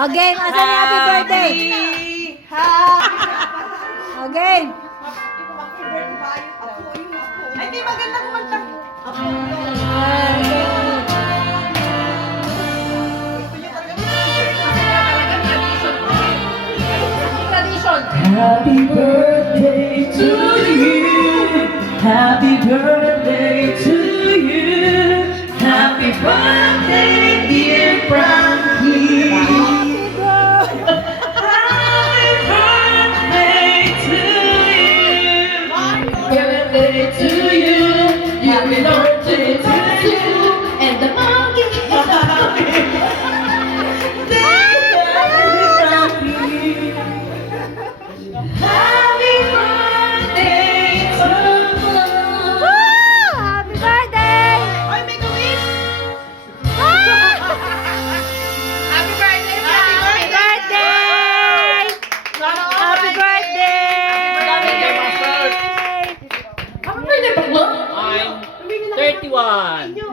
Again, asan yung happy birthday? Again. Ay, di maganda kumanta. Happy birthday to you. Happy birthday to you. Happy birthday, dear Frankie. Happy birthday to you. Birthday to you. Happy birthday to you. And the monkey is happy. Happy birthday to you. Happy birthday! Ay, make a wish. Happy birthday! Happy birthday! Happy birthday! Happy birthday, Paglo. I'm 31.